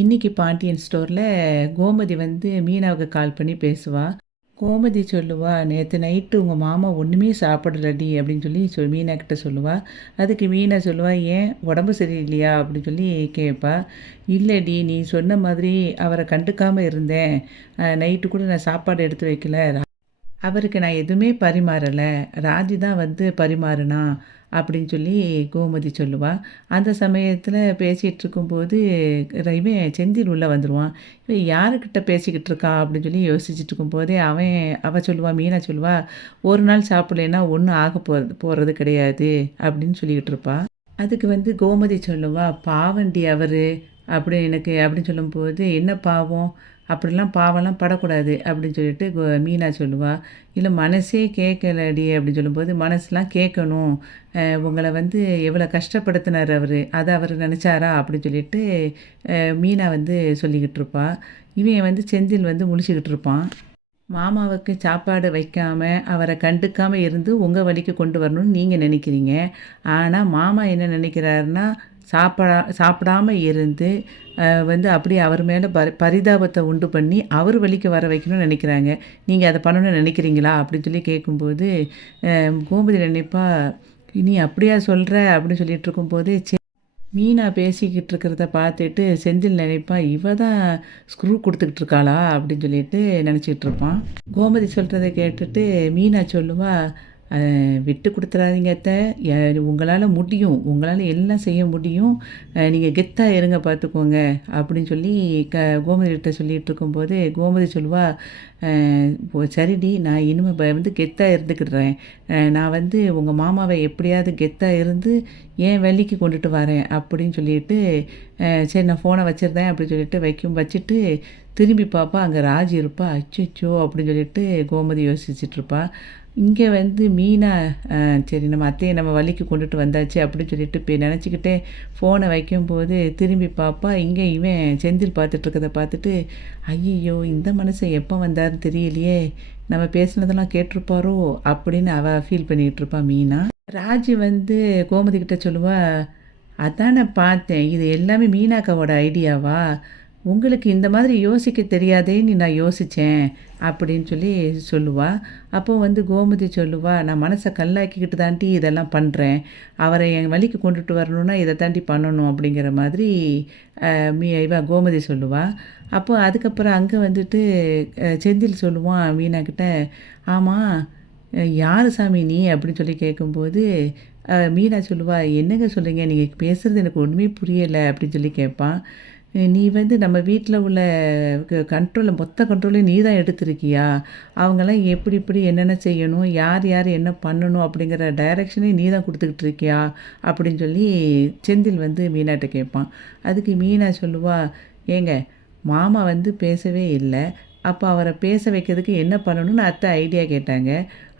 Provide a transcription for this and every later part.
இன்னைக்கு பாண்டியன் ஸ்டோரில் கோமதி வந்து மீனாவுக்கு கால் பண்ணி பேசுவா. கோமதி சொல்லுவா, நேற்று நைட்டு உங்கள் மாமா ஒன்றுமே சாப்பிடலடி அப்படின்னு சொல்லி மீனா கிட்ட சொல்லுவா. அதுக்கு மீனா சொல்லுவா, ஏன் உடம்பு சரியில்லையா அப்படின்னு சொல்லி கேட்பா. இல்லடி, நீ சொன்ன மாதிரி அவரை கண்டுக்காமல் இருந்தேன். நைட்டு கூட நான் சாப்பாடு எடுத்து வைக்கல. அவருக்கு நான் எதுவுமே பரிமாறலை, ராஜி தான் வந்து பரிமாறினா அப்படின்னு சொல்லி கோமதி சொல்லுவா. அந்த சமயத்தில் பேசிகிட்டு இருக்கும்போது இவன் செந்தில் உள்ளே வந்துடுவான். இவன் யாருக்கிட்ட பேசிக்கிட்டு இருக்கா அப்படின்னு சொல்லி யோசிச்சுட்டு இருக்கும்போதே அவள் சொல்லுவா, மீனா சொல்லுவா, ஒரு நாள் சாப்பிட்லேன்னா ஒன்றும் ஆக போகிறது கிடையாது அப்படின்னு சொல்லிக்கிட்டு இருப்பா. அதுக்கு வந்து கோமதி சொல்லுவா, பாவண்டி அவர் அப்படின்னு சொல்லும்போது, என்ன பாவம், அப்படிலாம் பாவம்லாம் படக்கூடாது அப்படின்னு சொல்லிட்டு மீனா சொல்லுவா. இல்லை மனசே கேட்கலடி அப்படின்னு சொல்லும்போது, மனசுலாம் கேட்கணும், உங்களை வந்து எவ்வளோ கஷ்டப்படுத்தினார் அவர், அதை அவர் நினச்சாரா அப்படின்னு சொல்லிட்டு மீனா வந்து சொல்லிக்கிட்டு இருப்பா. இவன் வந்து செந்தில் வந்து முழிச்சுக்கிட்டு இருப்பான். மாமாவுக்கு சாப்பாடு வைக்காம, அவரை கண்டுக்காம இருந்து உங்கள் வழிக்கு கொண்டு வரணும்னு நீங்கள் நினைக்கிறீங்க. ஆனால் மாமா என்ன நினைக்கிறாருன்னா, சாப்பிடாம இருந்து வந்து அப்படியே அவர் மேலே பரிதாபத்தை உண்டு பண்ணி அவர் வழிக்கு வர வைக்கணும்னு நினைக்கிறாங்க. நீங்கள் அதை பண்ணணும்னு நினைக்கிறீங்களா அப்படின்னு சொல்லி கேட்கும்போது, கோமதி நினைப்பா, நீ அப்படியா சொல்கிற அப்படின்னு சொல்லிட்டு இருக்கும்போது, மீனா பேசிக்கிட்டு இருக்கிறத பார்த்துட்டு செந்தில் நினைப்பான், இவ தான் ஸ்க்ரூ கொடுத்துக்கிட்டு இருக்காளா அப்படின்னு சொல்லிட்டு நினச்சிக்கிட்டு இருப்பான். கோமதி சொல்கிறத கேட்டுட்டு மீனா சொல்லுவா, விட்டு கொடுத்துறாதீங்க அத்தை, உங்களால் முடியும், உங்களால் எல்லாம் செய்ய முடியும், நீங்கள் கெத்தாக இருங்க பார்த்துக்கோங்க அப்படின்னு சொல்லி கோமதிகிட்ட சொல்லிகிட்டு இருக்கும்போது கோமதி சொல்லுவா, சரிடி, நான் இனிமேல் வந்து கெத்தாக இருந்துக்கிடுறேன், நான் வந்து உங்கள் மாமாவை எப்படியாவது கெத்தாக இருந்து ஏன் வேலைக்கு கொண்டுட்டு வரேன் அப்படின்னு சொல்லிட்டு, சரி நான் ஃபோனை வச்சுருந்தேன் அப்படின்னு சொல்லிட்டு வச்சுட்டு திரும்பி பார்ப்பா, அங்கே ராஜி இருப்பா. அச்சோ அப்படின்னு சொல்லிட்டு கோமதி யோசிச்சுட்ருப்பா. இங்கே வந்து மீனா, சரி நம்ம அத்தையை நம்ம வழிக்கு கொண்டுட்டு வந்தாச்சு அப்படின்னு சொல்லிட்டு இப்போ நினச்சிக்கிட்டே ஃபோனை வைக்கும்போது திரும்பி பார்ப்பா, இங்கே இவன் செந்தில் பார்த்துட்ருக்கதை பார்த்துட்டு, ஐயோ இந்த மனுஷன் எப்போ வந்தாருன்னு தெரியலையே, நம்ம பேசுனதெல்லாம் கேட்டிருப்பாரோ அப்படின்னு அவள் ஃபீல் பண்ணிக்கிட்டு இருப்பா மீனா. ராஜி வந்து கோமதி கிட்ட சொல்லுவா, அதான் நான் பார்த்தேன், இது எல்லாமே மீனாக்காவோட ஐடியாவா, உங்களுக்கு இந்த மாதிரி யோசிக்க தெரியாதேன்னு நான் யோசித்தேன் அப்படின்னு சொல்லி சொல்லுவா. அப்போ வந்து கோமதி சொல்லுவா, நான் மனசை கல்லாக்கிக்கிட்டு தாண்டி இதெல்லாம் பண்ணுறேன், அவரை என் வழிக்கு கொண்டுட்டு வரணுன்னா இதை தாண்டி பண்ணணும் அப்படிங்கிற மாதிரி கோமதி சொல்லுவா. அப்போ அதுக்கப்புறம் அங்கே வந்துட்டு செந்தில் சொல்லுவான் மீனா கிட்ட, ஆமாம் யார் சாமி நீ அப்படின்னு சொல்லி கேட்கும்போது மீனா சொல்லுவா, என்னங்க சொல்கிறீங்க, நீங்கள் பேசுகிறது எனக்கு ஒன்றுமே புரியலை அப்படின்னு சொல்லி கேட்பான். நீ வந்து நம்ம வீட்டில் உள்ள மொத்த கண்ட்ரோலையும் நீ தான் எடுத்திருக்கியா, அவங்கெல்லாம் எப்படி இப்படி என்னென்ன செய்யணும், யார் யார் என்ன பண்ணணும் அப்படிங்கிற டைரக்ஷனே நீ தான் கொடுத்துக்கிட்டு இருக்கியா அப்படின்னு சொல்லி செந்தில் வந்து மீனாட்ட கேட்பான். அதுக்கு மீனா சொல்லுவா, ஏங்க மாமா வந்து பேசவே இல்லை, அப்போ அவரை பேச வைக்கிறதுக்கு என்ன பண்ணணும்னு அத்தை ஐடியா கேட்டாங்க,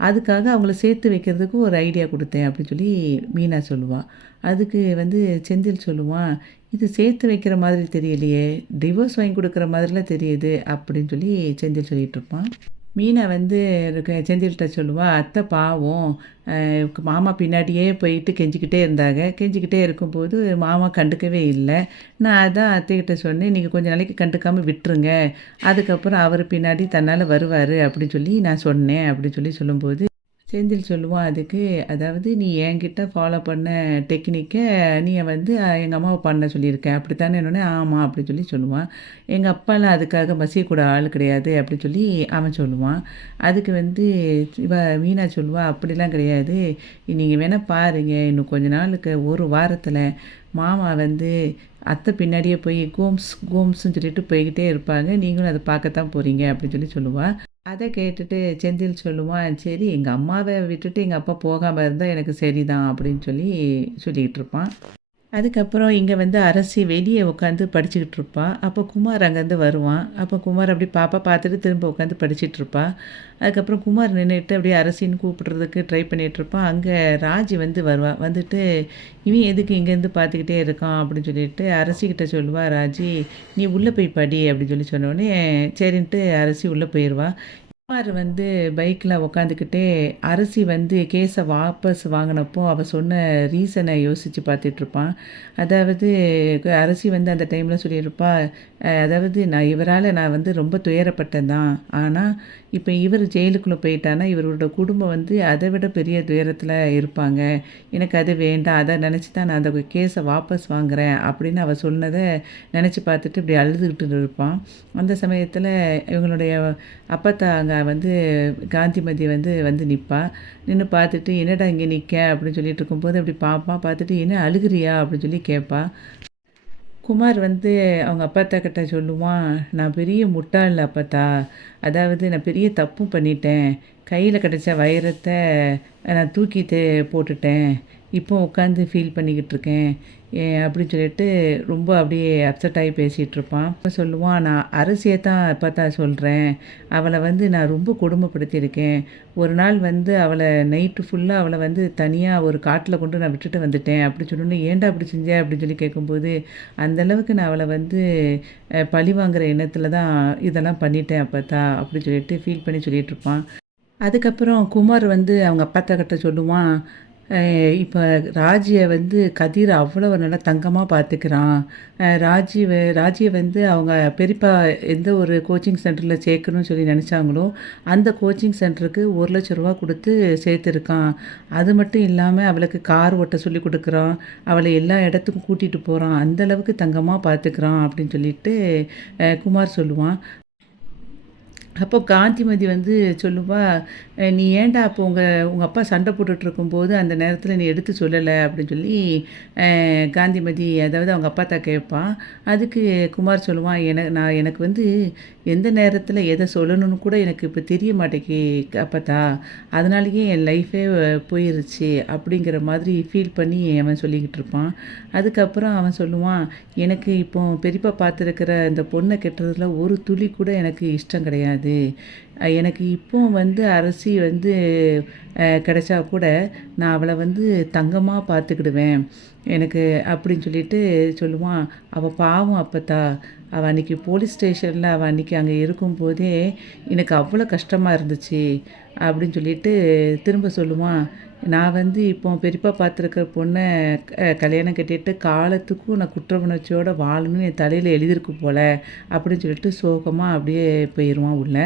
அதுக்காக அவங்கள சேர்த்து வைக்கிறதுக்கு ஒரு ஐடியா கொடுத்தேன் அப்படின்னு சொல்லி மீனா சொல்லுவாள். அதுக்கு வந்து செந்தில் சொல்லுவான், இது சேர்த்து வைக்கிற மாதிரி தெரியலையே, டிவோர்ஸ் வாங்கி கொடுக்குற மாதிரிலாம் தெரியுது அப்படின்னு சொல்லி செந்தில் சொல்லிகிட்டு இருப்பான். மீனா வந்து செந்தில்கிட்ட சொல்லுவா, அத்தை பாவம், மாமா பின்னாடியே போயிட்டு கெஞ்சிக்கிட்டே இருந்தாங்க, கெஞ்சிக்கிட்டே இருக்கும்போது மாமா கண்டுக்கவே இல்லை, நான் அதான் அத்தைக்கிட்ட சொன்னேன், நீங்கள் கொஞ்சம் நாளைக்கு கண்டுக்காமல் விட்டுருங்க, அதுக்கப்புறம் அவர் பின்னாடி தன்னால் வருவார் அப்படின்னு சொல்லி நான் சொன்னேன் அப்படின்னு சொல்லி சொல்லும்போது செந்தில் சொல்லுவான், அதுக்கு அதாவது நீ என்கிட்ட ஃபாலோ பண்ண டெக்னிக்கை நீ வந்து எங்கள் அம்மாவை பண்ண சொல்லியிருக்கேன் அப்படித்தானே, என்னொன்னே ஆமாம் அப்படி சொல்லி சொல்லுவான். எங்கள் அப்பாலாம் அதுக்காக மசியக்கூட ஆள் கிடையாது அப்படி சொல்லி அவன் சொல்லுவான். அதுக்கு வந்து மீனா சொல்லுவா, அப்படிலாம் கிடையாது, நீங்கள் வேணால் பாருங்கள், இன்னும் கொஞ்ச நாளுக்கு ஒரு வாரத்தில் மாமா வந்து அத்தை பின்னாடியே போய் கோம்ஸ்ன்னு சொல்லிட்டு போய்கிட்டே இருப்பாங்க, நீங்களும் அதை பார்க்கத்தான் போகிறீங்க அப்படின்னு சொல்லி சொல்லுவாள். அதை கேட்டுட்டு செந்தில் சொல்லுவான், சரி எங்கள் அம்மாவை விட்டுட்டு எங்கள் அப்பா போகாமல் இருந்தால் எனக்கு சரிதான் அப்படின்னு சொல்லி சொல்லிகிட்டு இருப்பான். அதுக்கப்புறம் இங்கே வந்து அரசி வெளியே உட்காந்து படிச்சுக்கிட்டு இருப்பா. அப்போ குமார் அங்கேருந்து வருவான். அப்போ குமார் அப்படி பாப்பா பார்த்துட்டு திரும்ப உட்காந்து படிச்சிட்ருப்பா. அதுக்கப்புறம் குமார் நின்றுட்டு அப்படியே அரசின்னு கூப்பிட்றதுக்கு ட்ரை பண்ணிகிட்ருப்பான். அங்கே ராஜி வந்து வருவா. வந்துட்டு இவன் எதுக்கு இங்கேருந்து பார்த்துக்கிட்டே இருக்கான் அப்படின்னு சொல்லிட்டு அரசிக்கிட்ட சொல்லுவா. ராஜி, நீ உள்ளே போய் படி அப்படின்னு சொல்லி சொன்னோடனே சரின்ட்டு அரசி உள்ளே போயிடுவா. குமார் வந்து பைக்கில் உக்காந்துக்கிட்டே அரசி வந்து கேஸை வாபஸ் வாங்கினப்போ அவள் சொன்ன ரீசனை யோசித்து பார்த்துட்ருப்பான். அதாவது அரசி வந்து அந்த டைமில் சொல்லியிருப்பா, அதாவது நான் வந்து ரொம்ப துயரப்பட்டேன் தான். ஆனால் இப்போ இவர் ஜெயிலுக்குள்ளே போயிட்டான்னா இவரோட குடும்பம் வந்து அதை விட பெரிய துயரத்தில் இருப்பாங்க. எனக்கு அது வேண்டாம், அதை நினச்சி தான் நான் அந்த கேஸை வாபஸ் வாங்குகிறேன் அப்படின்னு அவள் சொன்னதை நினச்சி பார்த்துட்டு இப்படி அழுதுகிட்டு இருப்பான். அந்த சமயத்தில் இவங்களுடைய அப்பத்தா அங்கே வந்து காந்திமதி வந்து வந்து நிற்பா. நின்று பார்த்துட்டு என்னடா இங்கே நிற்க அப்படின்னு சொல்லிட்டு இருக்கும்போது அப்படி பார்ப்பான். பார்த்துட்டு என்ன அழுகிறியா அப்படின்னு சொல்லி கேட்பா. குமார் வந்து அவங்க அப்பாத்தா கிட்ட சொல்லுவான், நான் பெரிய முட்டாள் அப்பத்தா, அதாவது நான் பெரிய தப்பும் பண்ணிட்டேன். கையில் கிடச்ச வைரத்தை நான் தூக்கிட்டு போட்டுட்டேன். இப்போ உட்காந்து ஃபீல் பண்ணிக்கிட்டு இருக்கேன் அப்படின்னு சொல்லிட்டு ரொம்ப அப்படியே அப்செட் ஆகி பேசிகிட்டு இருப்பான். அப்போ சொல்லுவான், நான் அரசியை தான் இப்போ தான் சொல்கிறேன். அவளை வந்து நான் ரொம்ப கொடுமைப்படுத்தியிருக்கேன். ஒரு நாள் வந்து அவளை நைட்டு ஃபுல்லாக அவளை வந்து தனியாக ஒரு காட்டில் கொண்டு நான் விட்டுட்டு வந்துட்டேன் அப்படி சொன்னோன்னே, ஏன்டா அப்படி செஞ்சேன் அப்படின்னு சொல்லி கேட்கும்போது, அந்தளவுக்கு நான் அவளை வந்து பழி வாங்குகிற எண்ணத்தில் தான் இதெல்லாம் பண்ணிட்டேன் அப்பத்தா அப்படின்னு சொல்லிட்டு ஃபீல் பண்ணி சொல்லிகிட்டு இருப்பான். அதுக்கப்புறம் குமார் வந்து அவங்க அப்பாத்தா கிட்ட சொல்லுவான், இப்போ ராஜியை வந்து கதிர் அவ்வளோ நல்லா தங்கமாக பார்த்துக்கிறான். ராஜியை வந்து அவங்க பெரியப்பா எந்த ஒரு கோச்சிங் சென்டரில் சேர்க்கணும்னு சொல்லி நினச்சாங்களோ அந்த கோச்சிங் சென்டருக்கு ரூ. 1,00,000 கொடுத்து சேர்த்துருக்கான். அது மட்டும் இல்லாமல் அவளுக்கு கார் ஓட்ட சொல்லி கொடுக்குறான். அவளை எல்லா இடத்துக்கும் கூட்டிகிட்டு போகிறான். அந்தளவுக்கு தங்கமாக பார்த்துக்கிறான் அப்படின்னு சொல்லிட்டு குமார் சொல்லுவான். அப்போ காந்திமதி வந்து சொல்லுவா, நீ ஏன்டா அப்போ உங்கள் அப்பா சண்டை போட்டுட்ருக்கும்போது அந்த நேரத்தில் நீ எடுத்து சொல்லலை அப்படின்னு சொல்லி காந்திமதி அதாவது அவங்க அப்பாத்தா கேட்பான். அதுக்கு குமார் சொல்லுவான், எனக்கு வந்து எந்த நேரத்தில் எதை சொல்லணும்னு கூட எனக்கு இப்போ தெரிய மாட்டேங்கி அப்பத்தா, அதனாலேயே என் லைஃபே போயிருச்சு அப்படிங்கிற மாதிரி ஃபீல் பண்ணி அவன் சொல்லிக்கிட்டு இருப்பான். அதுக்கப்புறம் அவன் சொல்லுவான், எனக்கு இப்போ பெரியப்பா பார்த்துருக்கிற இந்த பொண்ணை கெட்டுறதுல ஒரு துளி கூட எனக்கு இஷ்டம் கிடையாது. எனக்கு இப்போ வந்து அரசி வந்து கிடைச்சா கூட நான் அவளை வந்து தங்கமாக பார்த்துக்கிடுவேன் எனக்கு அப்படின்னு சொல்லிட்டு சொல்லுவான். அவள் பாவம் அப்பத்தா, அவள் அன்றைக்கி போலீஸ் ஸ்டேஷனில் அவள் அன்றைக்கி அங்கே இருக்கும்போதே எனக்கு அவ்வளோ கஷ்டமாக இருந்துச்சு அப்படின்னு சொல்லிட்டு திரும்ப சொல்லுவான். நான் வந்து இப்போ பெரியப்பா பார்த்துருக்கிற பொண்ணை கல்யாணம் கட்டிட்டு காலத்துக்கும் நான் குற்ற உணர்ச்சியோடு வாழணும்னு என் தலையில் எழுதியிருக்கு போல் அப்படின்னு சொல்லிட்டு சோகமாக அப்படியே போயிடுவான் உள்ள.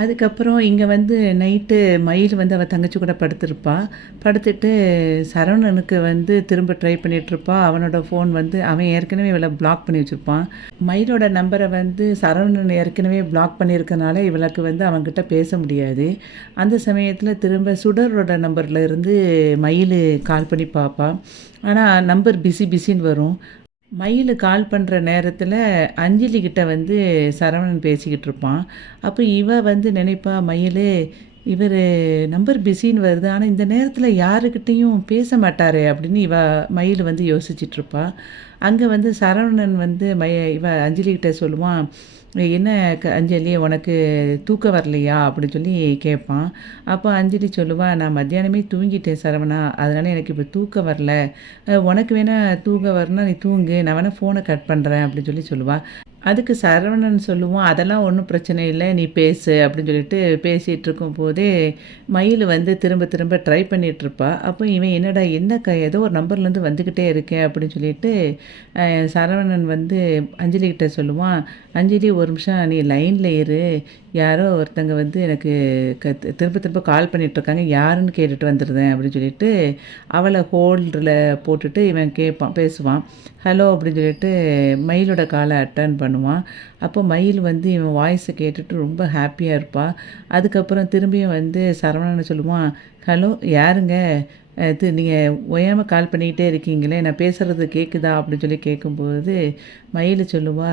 அதுக்கப்புறம் இங்கே வந்து நைட்டு மயில் வந்து அவள் தங்கச்சி கூட படுத்திருப்பா. படுத்துட்டு சரவணனுக்கு வந்து திரும்ப ட்ரை பண்ணிகிட்ருப்பா. அவனோட ஃபோன் வந்து அவன் ஏற்கனவே இவளை பிளாக் பண்ணி வச்சுருப்பான். மயிலோட நம்பரை வந்து சரவணன் ஏற்கனவே பிளாக் பண்ணியிருக்கனால இவளுக்கு வந்து அவன்கிட்ட பேச முடியாது. அந்த சமயத்தில் திரும்ப சுடரோட நம்பரில் இருந்து மயில் கால் பண்ணி பார்ப்பா. ஆனால் நம்பர் பிஸின்னு வரும். மயில் கால் பண்ணுற நேரத்தில் அஞ்சலி கிட்ட வந்து சரவணன் பேசிக்கிட்டு இருப்பான். அப்போ இவ வந்து நினைப்பா, மயில் இவர் நம்பர் பிஸின்னு வருது, ஆனால் இந்த நேரத்தில் யாருக்கிட்டேயும் பேச மாட்டாரே அப்படின்னு மயில் வந்து யோசிச்சிட்ருப்பா. அங்கே வந்து சரவணன் வந்து இவ அஞ்சலி கிட்ட சொல்லுவான், என்ன அஞ்சலி உனக்கு தூக்கம் வரலையா அப்படின்னு சொல்லி கேட்பான். அப்போ அஞ்சலி சொல்லுவா, நான் மத்தியானமே தூங்கிட்டேன் சரவணா, அதனால் எனக்கு இப்போ தூக்கம் வரல. உனக்கு வேணால் தூக்கம் வரணும்னா நீ தூங்கு, நான் வேணால் ஃபோனை கட் பண்ணுறேன் அப்படின்னு சொல்லி சொல்லுவாள். அதுக்கு சரவணன் சொல்லுவான், அதெல்லாம் ஒன்றும் பிரச்சனை இல்லை, நீ பேசு அப்படின்னு சொல்லிட்டு பேசிகிட்டு இருக்கும்போதே மயில் வந்து திரும்ப திரும்ப ட்ரை பண்ணிகிட்ருப்பா. அப்போ இவன் என்னடா ஏதோ ஒரு நம்பர்லேருந்து வந்துக்கிட்டே இருக்கேன் அப்படின்னு சொல்லிட்டு சரவணன் வந்து அஞ்சலிக்கிட்ட சொல்லுவான், அஞ்சலி ஒரு நிமிஷம் நீ லைனில் இரு, யாரோ ஒருத்தங்க வந்து எனக்கு திரும்ப திரும்ப கால் பண்ணிகிட்ருக்காங்க, யாருன்னு கேட்டுட்டு வந்துடுறேன் அப்படின்னு சொல்லிட்டு அவளை ஹோல்டில் போட்டுட்டு இவன் பேசுவான். ஹலோ அப்படின்னு சொல்லிட்டு மயிலோட காலை அட்டன் பண்ணுவான். அப்போ மயில் வந்து இவன் வாய்ஸை கேட்டுட்டு ரொம்ப ஹாப்பியாக இருப்பாள். அதுக்கப்புறம் திரும்பியும் வந்து சரவணனை சொல்லுவான், ஹலோ யாருங்க, நீங்கள் ஓயாமல் கால் பண்ணிக்கிட்டே இருக்கீங்களே, நான் பேசுகிறது கேட்குதா அப்படின்னு சொல்லி கேட்கும்போது மயில் சொல்லுவா,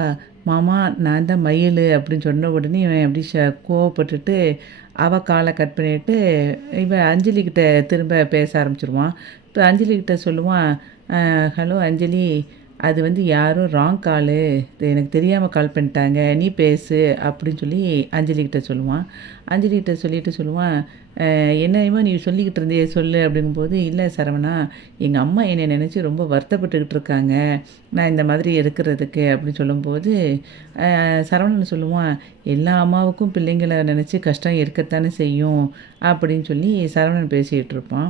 மாமா நான் தான் மயில் அப்படின்னு சொன்ன உடனே இவன் அப்படி கோவப்பட்டுட்டு அவள் காலை கட் பண்ணிவிட்டு இவன் அஞ்சலிக்கிட்ட திரும்ப பேச ஆரம்பிச்சிருவான். இப்போ அஞ்சலிக்கிட்ட சொல்லுவான், ஹலோ அஞ்சலி, அது வந்து யாரும் ராங் காலு, இது எனக்கு தெரியாமல் கால் பண்ணிட்டாங்க, நீ பேசு அப்படின்னு சொல்லி அஞ்சலிகிட்ட சொல்லுவான். அஞ்சலிகிட்ட சொல்லிட்டு சொல்லுவான், என்னமோ நீ சொல்லிக்கிட்டு இருந்தியே சொல்லு அப்படிங்கும்போது, இல்லை சரவணா, எங்கள் அம்மா என்னை நினச்சி ரொம்ப வருத்தப்பட்டுக்கிட்டு இருக்காங்க நான் இந்த மாதிரி இருக்கிறதுக்கு அப்படின்னு சொல்லும்போது, சரவணன் சொல்லுவான், எல்லா அம்மாவுக்கும் பிள்ளைங்களை நினச்சி கஷ்டம் இருக்கத்தானே செய்யும் அப்படின்னு சொல்லி சரவணன் பேசிகிட்டு இருப்பான்.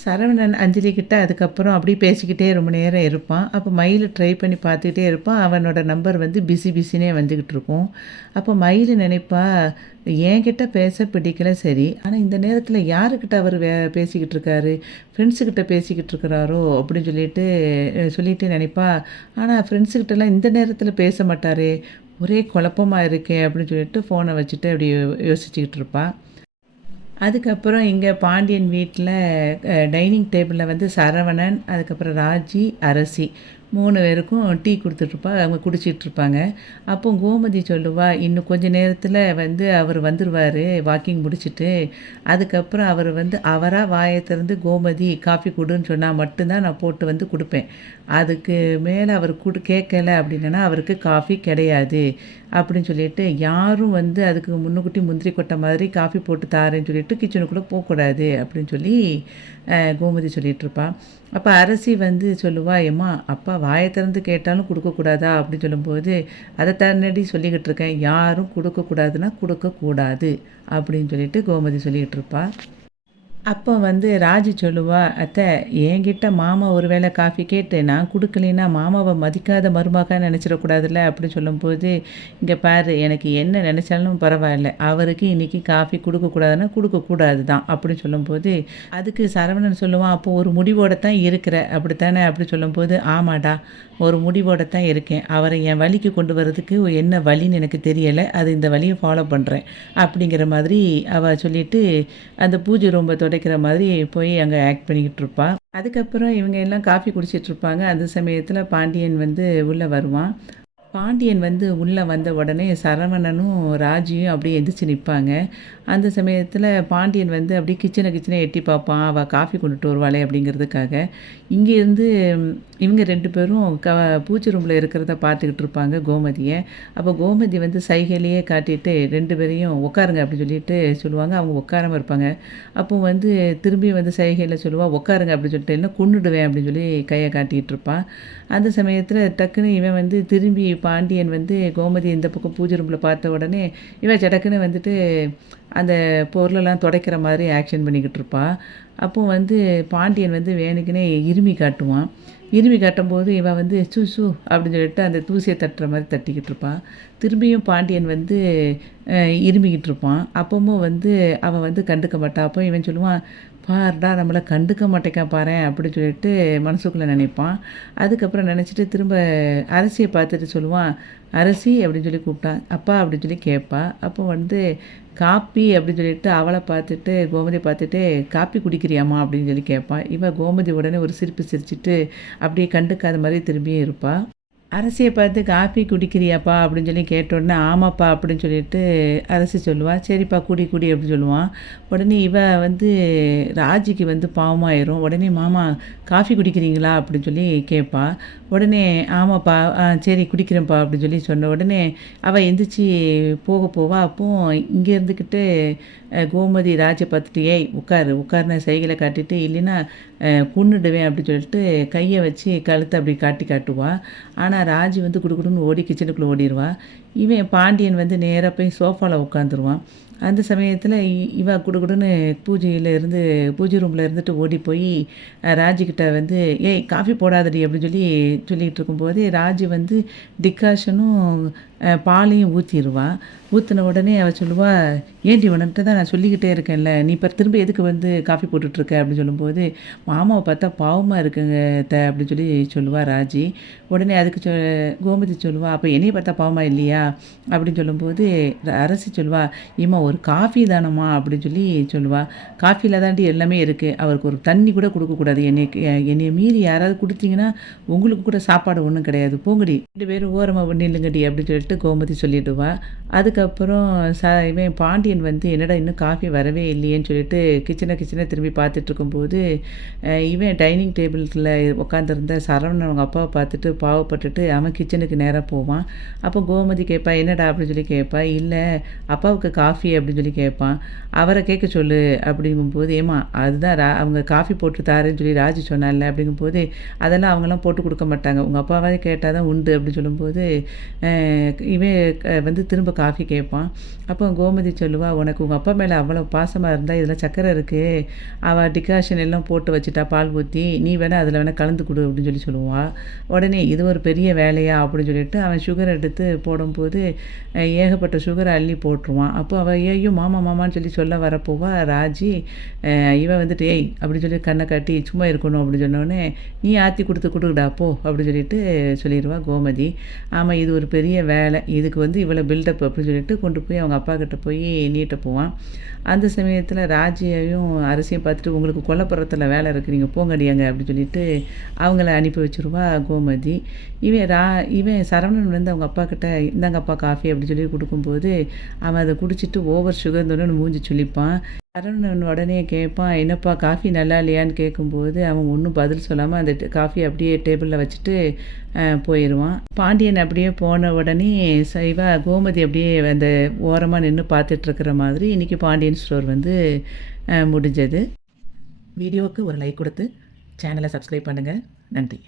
சரவணன் அஞ்சலி கிட்ட அதுக்கப்புறம் அப்படியே பேசிக்கிட்டே ரொம்ப நேரம் இருப்பான். அப்போ மயில் ட்ரை பண்ணி பார்த்துக்கிட்டே இருப்பான். அவனோட நம்பர் வந்து பிஸி பிஸினே வந்துக்கிட்டு இருக்கும். அப்போ மயில் நினைப்பா, என்கிட்ட பேச பிடிக்கல சரி, ஆனால் இந்த நேரத்தில் யாருக்கிட்ட அவர் பேசிக்கிட்டு இருக்காரு, ஃப்ரெண்ட்ஸுக்கிட்ட பேசிக்கிட்டு இருக்கிறாரோ அப்படின்னு சொல்லிட்டு நினைப்பா. ஆனால் ஃப்ரெண்ட்ஸுக்கிட்டலாம் இந்த நேரத்தில் பேச மாட்டாரே, ஒரே குழப்பமாக இருக்கே அப்படின்னு சொல்லிட்டு ஃபோனை வச்சுட்டு அப்படி யோசிச்சுக்கிட்டு இருப்பாள். அதுக்கப்புறம் இங்கே பாண்டியன் வீட்டில் டைனிங் டேபிளில் வந்து சரவணன், அதுக்கப்புறம் ராஜி, அரசி 3 பேருக்கும் டீ கொடுத்துட்ருப்பா. அவங்க குடிச்சிட்ருப்பாங்க. அப்போ கோமதி சொல்லுவா, இன்னும் கொஞ்ச நேரத்தில் வந்து அவர் வந்துடுவார் வாக்கிங் முடிச்சுட்டு. அதுக்கப்புறம் அவர் வந்து அவராக வாயை திறந்து கோமதி காஃபி கொடுன்னு சொன்னால் மட்டும்தான் நான் போட்டு வந்து கொடுப்பேன். அதுக்கு மேலே அவர் கேட்கல அப்படின்னா அவருக்கு காஃபி கிடையாது அப்படின்னு சொல்லிட்டு, யாரும் வந்து அதுக்கு முன்னுக்கூட்டி முந்திரி கொட்டை மாதிரி காஃபி போட்டு தாரேன்னு சொல்லிட்டு கிச்சனுக்குள்ளே போகக்கூடாது அப்படின்னு சொல்லி கோமதி சொல்லிகிட்ருப்பா. அப்போ அரசி வந்து சொல்லுவா, ஏம்மா அப்பா வாயை திறந்து கேட்டாலும் கொடுக்கக்கூடாதா அப்படின்னு சொல்லும்போது, அதை தன்னடி சொல்லிக்கிட்டு இருக்கேன், யாரும் கொடுக்கக்கூடாதுன்னா கொடுக்கக்கூடாது அப்படின்னு சொல்லிட்டு கோமதி சொல்லிக்கிட்டு இருப்பா. அப்போ வந்து ராஜி சொல்லுவா, அத்தை என்கிட்ட மாமா ஒரு வேளை காஃபி கேட்டு நான் கொடுக்கலின்னா மாமாவை மதிக்காத மருமகா நினச்சிடக்கூடாதுல்ல அப்படின்னு சொல்லும்போது, இங்கே பாரு, எனக்கு என்ன நினச்சாலும் பரவாயில்ல, அவருக்கு இன்றைக்கி காஃபி கொடுக்கக்கூடாதுன்னா கொடுக்கக்கூடாது தான் அப்படின்னு சொல்லும்போது, அதுக்கு சரவணன் சொல்லுவான், அப்போது ஒரு முடிவோடு தான் இருக்கிற அப்படித்தானே அப்படி சொல்லும்போது, ஆமாடா ஒரு முடிவோடு தான் இருக்கேன், அவரை என் வழிக்கு கொண்டு வர்றதுக்கு என்ன வழின்னு எனக்கு தெரியலை, அது இந்த வழியை ஃபாலோ பண்ணுறேன் அப்படிங்கிற மாதிரி அவள் சொல்லிவிட்டு அந்த பூஜை ரூம்பை துடைக்கிற மாதிரி போய் அங்கே ஆக்ட் பண்ணிக்கிட்டு இருப்பாள். அதுக்கப்புறம் இவங்க எல்லாம் காஃபி குடிச்சிட்ருப்பாங்க. அந்த சமயத்தில் பாண்டியன் வந்து உள்ளே வருவான். பாண்டியன் வந்து உள்ளே வந்த உடனே சரவணனும் ராஜியும் அப்படியே எந்திரிச்சு நிற்பாங்க. அந்த சமயத்தில் பாண்டியன் வந்து அப்படியே கிச்சனை எட்டி பார்ப்பான், அவள் காஃபி கொண்டுட்டு வருவாளே அப்படிங்கிறதுக்காக. இங்கேருந்து இவங்க 2 பேரும் பூச்சி ரூமில் இருக்கிறத பார்த்துக்கிட்டு இருப்பாங்க கோமதியை. அப்போ கோமதி வந்து சைகையிலேயே காட்டிட்டு 2 பேரையும் உட்காருங்க அப்படின்னு சொல்லிட்டு சொல்லுவாங்க. அவங்க உட்காராமல் இருப்பாங்க. அப்போ வந்து திரும்பி வந்து சைகையில் சொல்லுவாள், உட்காருங்க அப்படின்னு சொல்லிட்டு, என்ன கொன்னுடுவேன் அப்படின்னு சொல்லி கையை காட்டிகிட்டு இருப்பான். அந்த சமயத்தில் டக்குன்னு இவன் வந்து திரும்பி பாண்டியன் வந்து கோமதி இந்த பக்கம் பூஜை ரூமில் பார்த்த உடனே இவன் சடக்குன்னு வந்துட்டு அந்த பொருளெல்லாம் துடைக்கிற மாதிரி ஆக்ஷன் பண்ணிக்கிட்டு இருப்பாள். அப்போது வந்து பாண்டியன் வந்து வேணுக்குன்னே இருமி காட்டுவான். இருமி காட்டும்போது இவன் வந்து சூ அப்படின்னு சொல்லிட்டு அந்த தூசியை தட்டுற மாதிரி தட்டிக்கிட்டு இருப்பான். திரும்பியும் பாண்டியன் வந்து இருமிக்கிட்டு இருப்பான். அப்பவும் வந்து அவன் வந்து கண்டுக்க மாட்டான். அப்போ இவன் சொல்லுவான், பாருடா நம்மளை கண்டுக்க மாட்டேக்கா பாரேன் அப்படின்னு சொல்லிட்டு மனசுக்குள்ளே நினைப்பான். அதுக்கப்புறம் நினச்சிட்டு திரும்ப அரசியை பார்த்துட்டு சொல்லுவான், அரசி அப்படின்னு சொல்லி கூப்பிட்டான். அப்பா அப்படின்னு சொல்லி கேட்பா. அப்போ வந்து காப்பி அப்படின்னு சொல்லிட்டு அவளை பார்த்துட்டு கோமதியை பார்த்துட்டு, காப்பி குடிக்கிறியாம்மா அப்படின்னு சொல்லி கேட்பான். இவன் கோமதி உடனே ஒரு சிரிப்பு சிரிச்சிட்டு அப்படியே கண்டுக்காத மாதிரி திரும்பியே இருப்பாள். அரசியை பார்த்து காஃபி குடிக்கிறியாப்பா அப்படின்னு சொல்லி கேட்டோடனே, ஆமாப்பா அப்படின்னு சொல்லிட்டு அரசி சொல்லுவாள். சரிப்பா குடி அப்படின்னு சொல்லுவான். உடனே இவ வந்து ராஜிக்கு வந்து பாவமாயிரும். உடனே மாமா காஃபி குடிக்கிறீங்களா அப்படின்னு சொல்லி கேட்பா. உடனே ஆமாப்பா சரி குடிக்கிறேன்ப்பா அப்படின்னு சொல்லி சொன்ன உடனே அவள் எந்திரிச்சு போவா. அப்போது இங்கே இருந்துக்கிட்டு கோமதி ராஜை பார்த்துட்டு, ஏய் உட்காருன்னு சைகளை காட்டிட்டு, இல்லைன்னா கொன்னுடுவேன் அப்படின்னு சொல்லிட்டு கையை வச்சு கழுத்தை அப்படி காட்டுவா. ஆனால் ராஜி வந்து குடுக்குடுன்னு ஓடி கிச்சனுக்குள்ளே ஓடிடுவா. இவன் பாண்டியன் வந்து நேராக போய் சோஃபாவில் உட்காந்துருவான். அந்த சமயத்தில் இவ குடுகுடுன்னு பூஜை ரூமில் இருந்துட்டு ஓடி போய் ராஜிக்கிட்ட வந்து, ஏய் காஃபி போடாதடி அப்படின்னு சொல்லிகிட்டு இருக்கும்போது ராஜி வந்து டிகாஷனும் பாலையும் ஊற்றிடுவான். ஊற்றின உடனே அவள் சொல்லுவா, ஏன்டி உனக்கிட்ட தான் நான் சொல்லிக்கிட்டே இருக்கேன்ல, நீ இப்போ திரும்ப எதுக்கு வந்து காஃபி போட்டுட்ருக்க அப்படின்னு சொல்லும்போது, மாமாவை பார்த்தா பாவமாக இருக்குங்க அப்படின்னு சொல்லுவாள் ராஜி. உடனே அதுக்கு கோமதி சொல்லுவா, அப்போ என்னையை பார்த்தா பாவமாக இல்லையா அப்படின்னு சொல்லும்போது அரசி சொல்லுவா, ஏம்மா ஒரு காஃபி தானம்மா அப்படின்னு சொல்லுவாள். காஃபியில் தாண்டி எல்லாமே இருக்குது, அவருக்கு ஒரு தண்ணி கூட கொடுக்கக்கூடாது, என்னைய மீறி யாராவது கொடுத்தீங்கன்னா உங்களுக்கு கூட சாப்பாடு ஒன்றும் கிடையாது, போங்கடி 2 பேரும் ஓரமாக நில்லுங்கடி அப்படின்னு சொல்லிட்டு கோமதி சொல்லிவிடுவா. அதுக்கப்புறம் அதுக்கப்புறம் இவன் பாண்டியன் வந்து என்னடா இன்னும் காஃபி வரவே இல்லையேன்னு சொல்லிட்டு கிச்சனை திரும்பி பார்த்துட்டு இருக்கும்போது இவன் டைனிங் டேபிள்ல உட்காந்துருந்த சரவணன் அவங்க அப்பாவை பார்த்துட்டு பாவப்பட்டுட்டு அவன் கிச்சனுக்கு நேராக போவான். அப்போ கோமதி கேட்பா, என்னடா அப்படின்னு சொல்லி கேட்பா. இல்லை, அப்பாவுக்கு காஃபி அப்படின்னு சொல்லி கேட்பான். அவரை கேட்க சொல்லு அப்படிங்கும்போது, ஏம்மா அதுதான் அவங்க காஃபி போட்டு தாரேன்னு சொல்லி ராஜி சொன்னால அப்படிங்கும்போது, அதெல்லாம் அவங்களாம் போட்டு கொடுக்க மாட்டாங்க, உங்கள் அப்பாவாக கேட்டால் தான் உண்டு அப்படின்னு சொல்லும்போது இவன் வந்து திரும்ப காஃபி கேட்பான். அப்போ கோமதி சொல்லுவா, உனக்கு உங்கள் அப்பா மேலே அவ்வளோ பாசமாக இருந்தால் இதில் சக்கரை இருக்குது, அவள் டிகாஷன் எல்லாம் போட்டு வச்சுட்டா பால் ஊற்றி, நீ வேணால் அதில் வேணால் கலந்து கொடு அப்படின்னு சொல்லி சொல்லுவாள். உடனே இது ஒரு பெரிய வேலையா அப்படின்னு சொல்லிட்டு அவன் சுகர் எடுத்து போடும்போது ஏகப்பட்ட சுகரை அள்ளி போட்டுருவான். அப்போ அவள் ஐயோ மாமான்னு சொல்லி சொல்ல வரப்போவா ராஜி. இவன் வந்துட்டு ஏய் அப்படின்னு சொல்லி கண்ணை காட்டி சும்மா இருக்கணும் அப்படின்னு சொன்னோடனே, நீ ஆற்றி கொடுக்குடா போ அப்படின்னு சொல்லிட்டு சொல்லிடுவா கோமதி. ஆமாம், இது ஒரு பெரிய வேலை, இதுக்கு வந்து இவ்வளோ பில்டப் அப்படின்னு சொல்லிட்டு கொண்டு போய் அவங்க அப்பா கிட்ட போய் நீட்ட போவான். அந்த சமயத்தில் ராஜியையும் அரசியும் பார்த்துட்டு, உங்களுக்கு கொல்லப்புறத்தில் வேலை இருக்குது, நீங்கள் போங்கடியாங்க அப்படின்னு சொல்லிட்டு அவங்கள அனுப்பி வச்சுருவா கோமதி. இவன் சரவணன் வந்து அவங்க அப்பா கிட்ட இந்தாங்க அப்பா காஃபி அப்படின்னு சொல்லி கொடுக்கும்போது அவன் அதை குடிச்சிட்டு ஓவர் சுகர் தோணுன்னு மூஞ்சி சொல்லிப்பான். சரவணன் உடனே கேட்பான், என்னப்பா காஃபி நல்லா இல்லையான்னு கேட்கும்போது அவன் ஒன்றும் பதில் சொல்லாமல் அந்த காஃபி அப்படியே டேபிளில் வச்சுட்டு போயிடுவான். பாண்டியன் அப்படியே போன உடனே கோமதி அப்படியே அந்த ஓரமாக நின்று பார்த்துட்ருக்கிற மாதிரி இன்றைக்கி பாண்டியன் ஸ்டோர் வந்து முடிஞ்சது. வீடியோவுக்கு ஒரு லைக் கொடுத்து சேனலை சப்ஸ்கிரைப் பண்ணுங்கள். நன்றி.